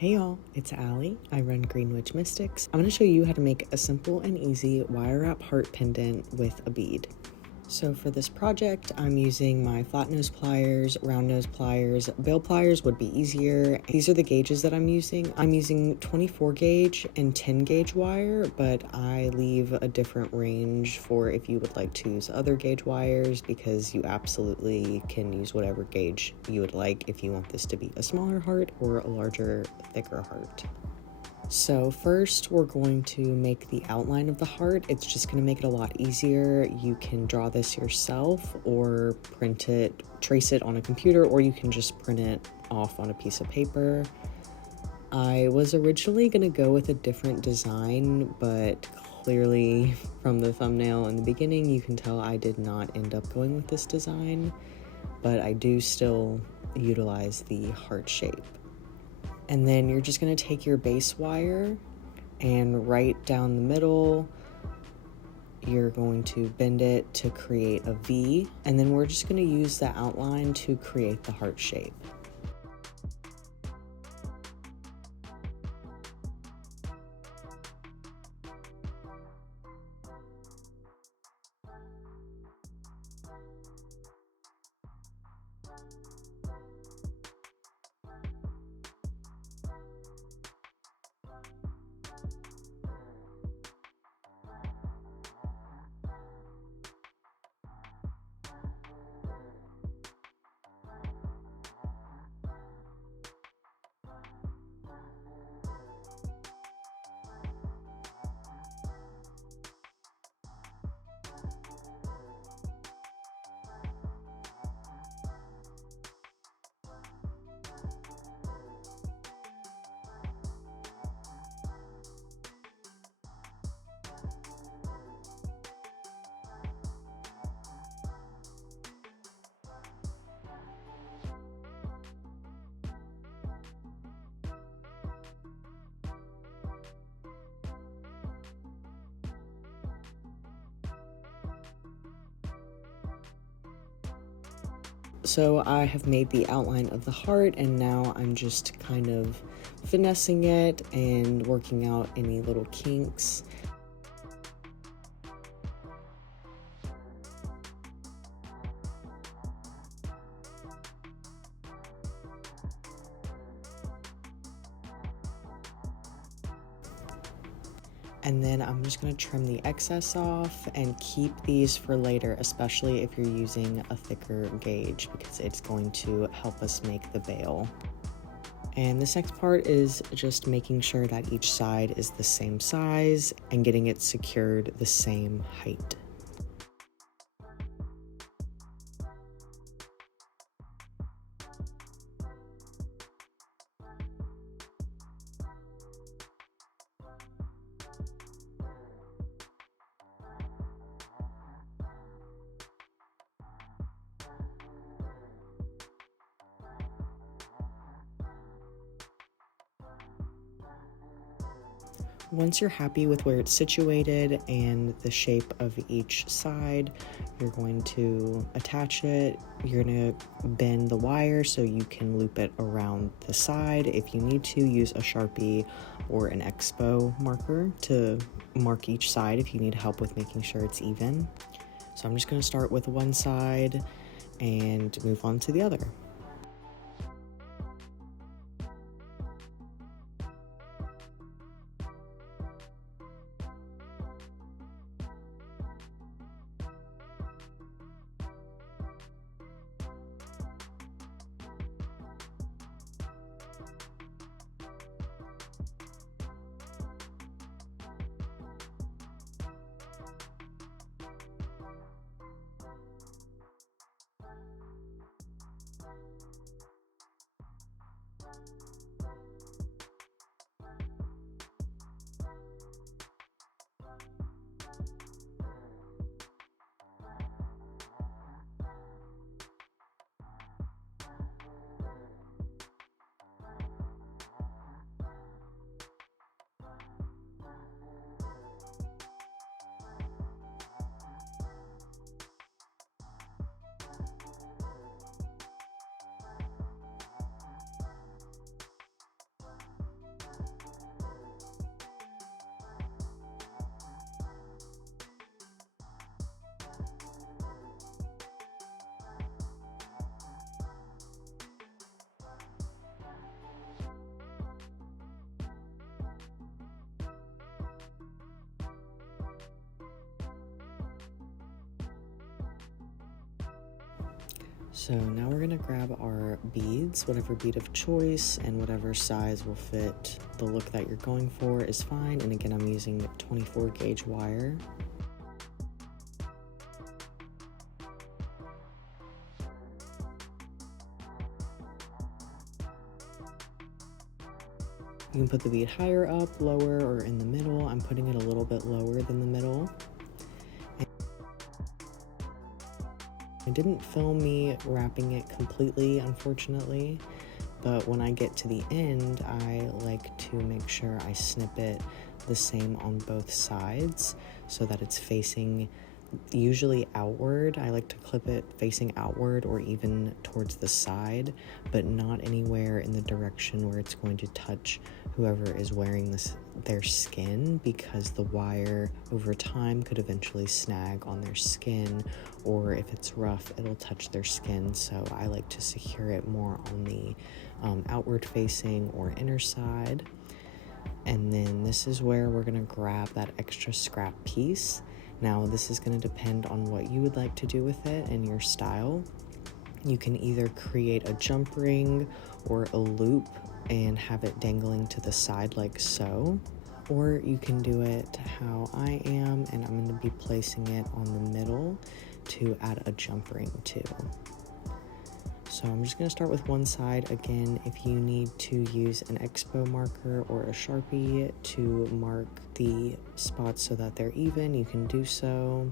Hey y'all, it's Allie. I run Greenwich Mystics. I'm going to show you how to make a simple and easy wire wrap heart pendant with a bead. So for this project, I'm using my flat nose pliers, round nose pliers. Bail pliers would be easier. These are the gauges that I'm using. I'm using 24 gauge and 10 gauge wire, but I leave a different range for if you would like to use other gauge wires, because you absolutely can use whatever gauge you would like if you want this to be a smaller heart or a larger, thicker heart. So first we're going to make the outline of the heart. It's just going to make it a lot easier. You can draw this yourself or print it, trace it on a computer, or you can just print it off on a piece of paper. I was originally going to go with a different design, but clearly from the thumbnail in the beginning, you can tell I did not end up going with this design, but I do still utilize the heart shape. And then you're just going to take your base wire and right down the middle, you're going to bend it to create a V, and then we're just going to use the outline to create the heart shape. So I have made the outline of the heart, and now I'm just kind of finessing it and working out any little kinks. And then I'm just going to trim the excess off and keep these for later, especially if you're using a thicker gauge, because it's going to help us make the veil. And this next part is just making sure that each side is the same size and getting it secured the same height. Once you're happy with where it's situated and the shape of each side, you're going to attach it. You're going to bend the wire so you can loop it around the side. If you need to, use a Sharpie or an Expo marker to mark each side if you need help with making sure it's even. So I'm just going to start with one side and move on to the other. So now we're gonna grab our beads, whatever bead of choice and whatever size will fit the look that you're going for is fine. And again, I'm using 24 gauge wire. You can put the bead higher up, lower, or in the middle. I'm putting it a little bit lower than the middle. I didn't film me wrapping it completely, unfortunately, but when I get to the end, I like to make sure I snip it the same on both sides so that it's facing usually outward. I like to clip it facing outward or even towards the side, but not anywhere in the direction where it's going to touch whoever is wearing their skin, because the wire over time could eventually snag on their skin, or if it's rough, it'll touch their skin. So I like to secure it more on the outward facing or inner side. And then this is where we're gonna grab that extra scrap piece. Now this is going to depend on what you would like to do with it and your style. You can either create a jump ring or a loop and have it dangling to the side like so, or you can do it how I am, and I'm going to be placing it on the middle to add a jump ring to. So I'm just going to start with one side. Again, if you need to use an Expo marker or a Sharpie to mark the spots so that they're even, you can do so.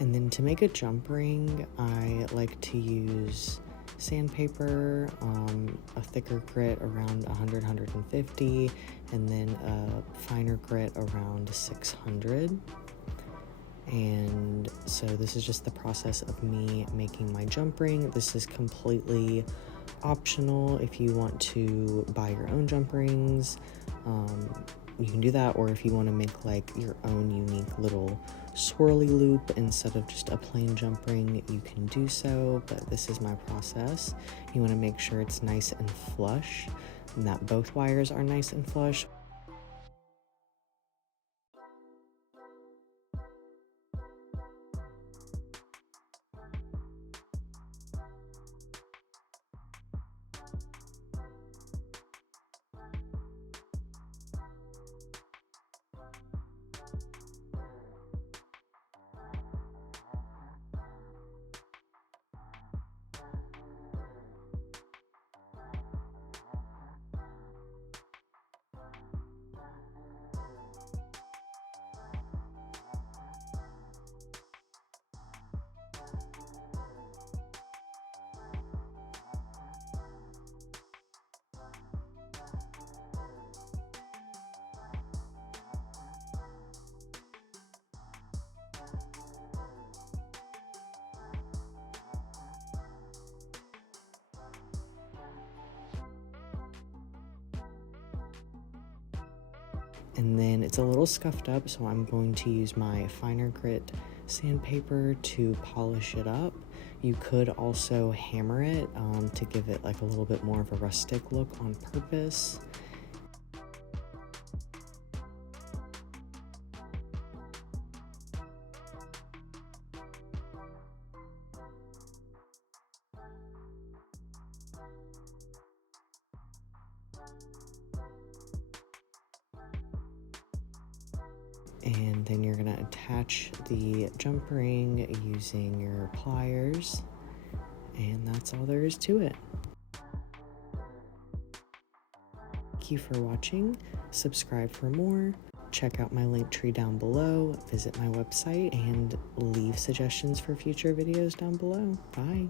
And then to make a jump ring, I like to use sandpaper, a thicker grit around 100, 150, and then a finer grit around 600. And so this is just the process of me making my jump ring. This is completely optional. If you want to buy your own jump rings, you can do that, or if you want to make like your own unique little swirly loop instead of just a plain jump ring, you can do so, but this is my process. You want to make sure it's nice and flush and that both wires are nice and flush. And then it's a little scuffed up, so I'm going to use my finer grit sandpaper to polish it up. You could also hammer it to give it like a little bit more of a rustic look on purpose. And then you're gonna attach the jump ring using your pliers, and that's all there is to it. Thank you for watching. Subscribe for more. Check out my link tree down below, visit my website, and leave suggestions for future videos down below. Bye.